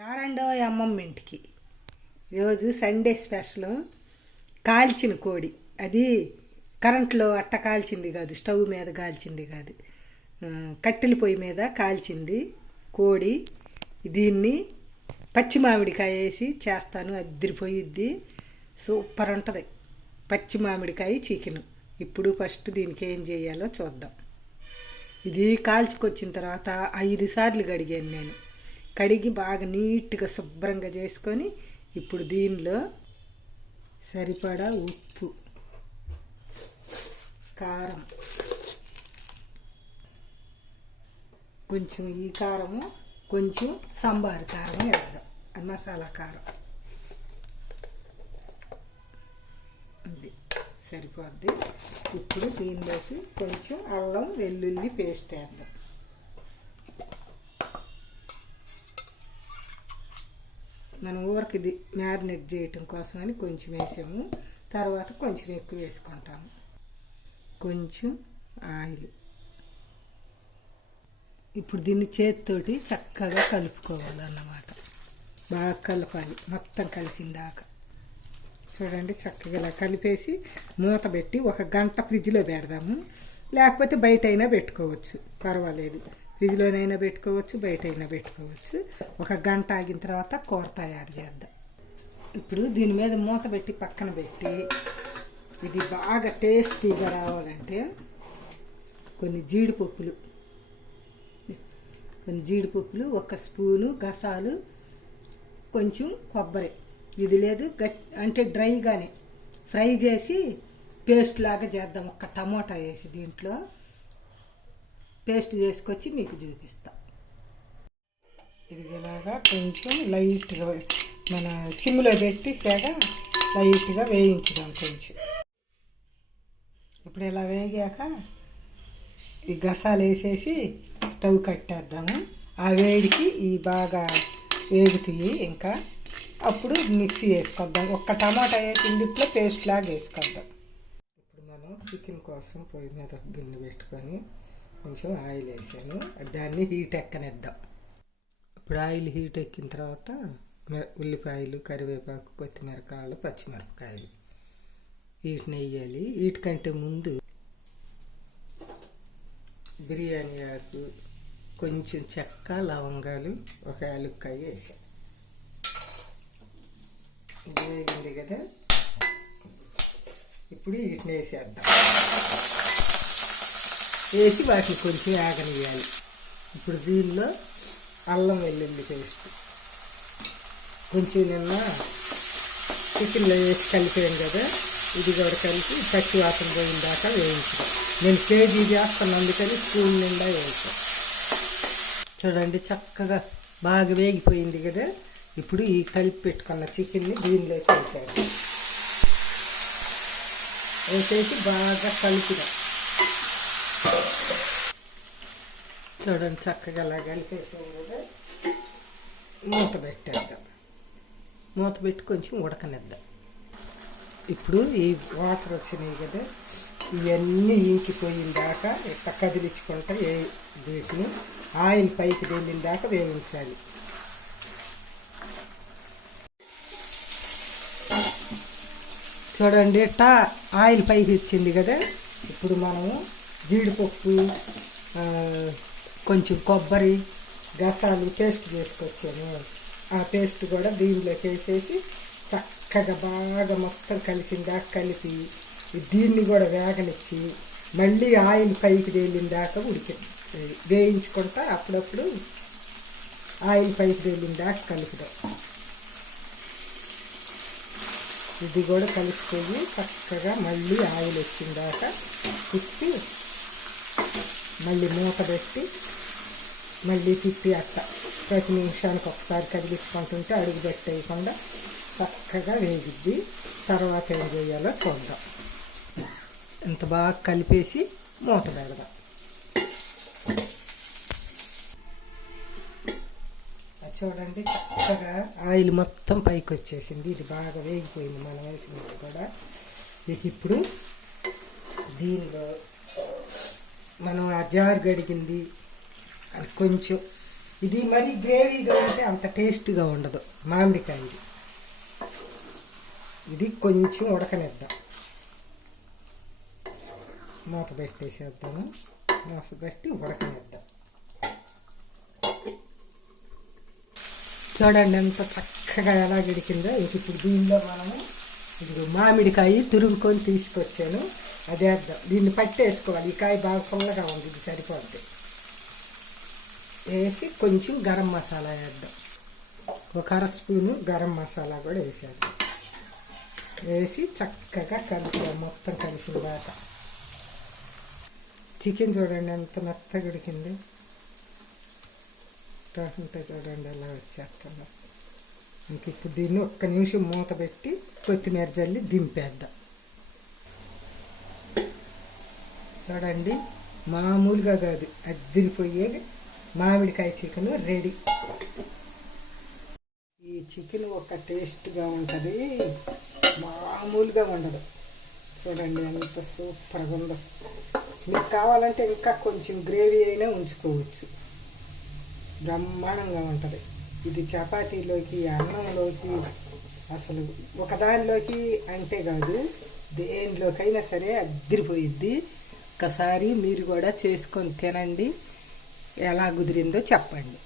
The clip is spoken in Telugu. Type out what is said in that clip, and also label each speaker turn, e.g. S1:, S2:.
S1: రారండో అమ్మమ్మ ఇంటికి. ఈరోజు సండే స్పెషల్. కాల్చిన కోడి. అది కరెంట్లో అట్ట కాల్చింది కాదు స్టవ్ మీద కాల్చింది కాదు. కట్టెల పొయ్యి మీద కాల్చింది కోడి. దీన్ని పచ్చి మామిడికాయ వేసి చేస్తాను అద్దరిపోయిద్ది. సూపర్ ఉంటుంది. పచ్చి మామిడికాయ చికెన్. ఇప్పుడు ఫస్ట్ దీనికి ఏం చేయాలో చూద్దాం. ఇది కాల్చుకొచ్చిన తర్వాత ఐదు సార్లు కడిగాను నేను. కడిగి బాగా నీట్గా శుభ్రంగా చేసుకొని ఇప్పుడు దీనిలో సరిపడా ఉప్పు కారం. కొంచెం ఈ కారము కొంచెం సాంబార్ కారం వేద్దాం. అది మసాలా కారం. ఇది సరిపోద్ది. ఇప్పుడు దీనిలోకి కొంచెం అల్లం వెల్లుల్లి పేస్ట్ వేద్దాం. మనం ఊరికి ఇది మ్యారినేట్ చేయటం కోసమని కొంచెం వేసాము. తర్వాత కొంచెం ఎక్కువ వేసుకుంటాము. కొంచెం ఆయిల్. ఇప్పుడు దీన్ని చేతితోటి చక్కగా కలుపుకోవాలన్నమాట. బాగా కలపాలి. మొత్తం కలిసిందాక. చూడండి చక్కగా ఇలా కలిపేసి మూత పెట్టి ఒక గంట ఫ్రిడ్జ్లో పెడదాము. లేకపోతే బయట అయినా పెట్టుకోవచ్చు. పర్వాలేదు. ఫ్రిడ్జ్లోనైనా పెట్టుకోవచ్చు బయట అయినా పెట్టుకోవచ్చు. ఒక గంట ఆగిన తర్వాత కూర తయారు చేద్దాం. ఇప్పుడు దీని మీద మూత పెట్టి పక్కన పెట్టి ఇది బాగా టేస్టీగా రావాలంటే కొన్ని జీడిపప్పులు. కొన్ని జీడిపప్పులు ఒక స్పూను గసాలు కొంచెం కొబ్బరి. ఇది లేదు గట్ అంటే డ్రైగానే. ఫ్రై చేసి పేస్ట్ లాగా చేద్దాం. ఒక టమోటా వేసి దీంట్లో. పేస్ట్ చేసుకొచ్చి మీకు చూపిస్తా. ఇది ఇలాగా కొంచెం లైట్గా మన సిమ్లో పెట్టి సేగ లైట్గా వేయించుదాం కొంచెం. ఇప్పుడు ఇలా వేగాక ఈ గసాలు వేసేసి స్టవ్ కట్టేద్దాము. ఆ వేడికి ఈ బాగా వేగుతాయి ఇంకా. అప్పుడు మిక్సీ వేసుకొద్దాం. ఒక్క టమాటా వేసి ఇందుట్లో పేస్ట్ లాగా వేసుకొద్దాం. ఇప్పుడు మనం చికెన్ కోసం పొయ్యి మీద గిన్నె పెట్టుకొని కొంచెం ఆయిల్ వేసాను. దాన్ని హీట్ ఎక్కనిద్దాం. ఇప్పుడు ఆయిల్ హీట్ ఎక్కిన తర్వాత ఉల్లిపాయలు కరివేపాకు కొత్తిమిరకాయలు పచ్చిమిరపకాయలు వీటిని వేయాలి వీటికంటే ముందు బిర్యానీ ఆకు కొంచెం చెక్క లవంగాలు ఒక యాలుక్కాయ వేసాం ఇది వేగింది కదా? ఇప్పుడు వీటిని వేసేద్దాం. వేసి వాటిని కొంచెం ఆగనియాలి ఇప్పుడు దీనిలో అల్లం వెల్లుల్లి పేస్ట్. కొంచెం నిన్న చికెన్లో వేసి కలిపాను కదా ఇది కూడా కలిపి పచ్చి వాసన పోయిన దాకా వేయించాం నేను కేజీ చేస్తాను అందుకని స్పూన్ నిండా వేయించాను చూడండి చక్కగా బాగా వేగిపోయింది కదా. ఇప్పుడు ఈ కలిపి పెట్టుకున్న చికెన్ని దీనిలో వేసాను వేసేసి బాగా కలిపిన చూడండి చక్కగా అలా కలిపేసాం కదా మూత పెట్టేద్దాం. మూత పెట్టి కొంచెం ఉడకనిద్దాం. ఇప్పుడు ఈ వాటర్ వచ్చినాయి కదా ఇవన్నీ ఇంకిపోయిన దాకా ఇట్లా కదిలించుకుంటా ఏ వీటిని ఆయిల్ పైకి వెళ్ళిన దాకా వేయించాలి. చూడండి టా ఆయిల్ పైకి ఇచ్చింది కదా ఇప్పుడు మనము జీడిపప్పు కొంచెం కొబ్బరి గసాలు పేస్ట్ చేసుకొచ్చాను. ఆ పేస్ట్ కూడా దీనిలోకి వేసేసి చక్కగా బాగా మొత్తం కలిసిందాక కలిపి దీన్ని కూడా వేగనిచ్చి మళ్ళీ ఆయిల్ పైకి తేలిన దాకా ఉడికి వేయించుకుంటా అప్పుడప్పుడు ఆయిల్ పైకి తేలిన దాకా కలుపుదాం. ఇది కూడా కలిసిపోయి చక్కగా మళ్ళీ ఆయిల్ వచ్చిన దాకా తిప్పి మళ్ళీ మూత పెట్టి మళ్ళీ తిప్పి అట్ట ప్రతి నిమిషానికి ఒకసారి కదిలించుకుంటుంటే అడుగు పెట్టేయకుండా చక్కగా వేగిద్ది. తర్వాత ఏం చేయాలో చూద్దాం. ఇంత బాగా కలిపేసి మూత పెడదాం. అది చూడండి చక్కగా ఆయిల్ మొత్తం పైకి వచ్చేసింది. ఇది బాగా వేగిపోయింది మనం వేసినది కూడా. ఇక ఇప్పుడు దీనిలో మనం ఆ జారు గడిగింది. కొంచెం. ఇది మరి గ్రేవీగా ఉంటే అంత టేస్ట్గా ఉండదు. మామిడికాయ ఇది కొంచెం ఉడకనిద్దాం. మూత పెట్టేసేద్దాము. మూత పెట్టి ఉడకనిద్దాం. చూడండి ఎంత చక్కగా ఎలా గడికిందో. ఇది ఇప్పుడు దీనిలో మనము ఇది మామిడికాయ తురుముకొని తీసుకొచ్చాను. అదే అర్థం. దీన్ని పట్టేసుకోవాలి. ఈ కాయ బాగా పుల్లగా ఉంది. ఇది సరిపోద్ది. వేసి కొంచెం గరం మసాలా వేద్దాం. ఒక అర స్పూను గరం మసాలా కూడా వేసేద్దాం. వేసి చక్కగా కలుపుదాం మొత్తం కలిసిన దాకా చికెన్ చూడండి ఎంత మెత్తగా ఉడికింది. ఉంటే చూడండి ఎలా వచ్చేస్తుందో. ఇంక ఇప్పుడు దీన్ని ఒక్క నిమిషం మూత పెట్టి కొత్తిమీర జల్లి దింపేద్దాం. చూడండి మామూలుగా కాదు అద్దిరిపోయే మామిడికాయ చికెన్ రెడీ. ఈ చికెన్ ఒక టేస్ట్గా ఉంటుంది. మామూలుగా ఉండదు చూడండి ఎంత సూపర్గా ఉందో. మీకు కావాలంటే ఇంకా కొంచెం గ్రేవీ అయినా ఉంచుకోవచ్చు. బ్రహ్మాండంగా ఉంటుంది. ఇది చపాతీలోకి అన్నంలోకి అసలు ఒకదానిలోకి అంటే కాదు దేనిలోకైనా సరే అద్దరిపోయిద్ది. ఒకసారి మీరు కూడా చేసుకొని తినండి. ఎలా కుదిరిందో చెప్పండి.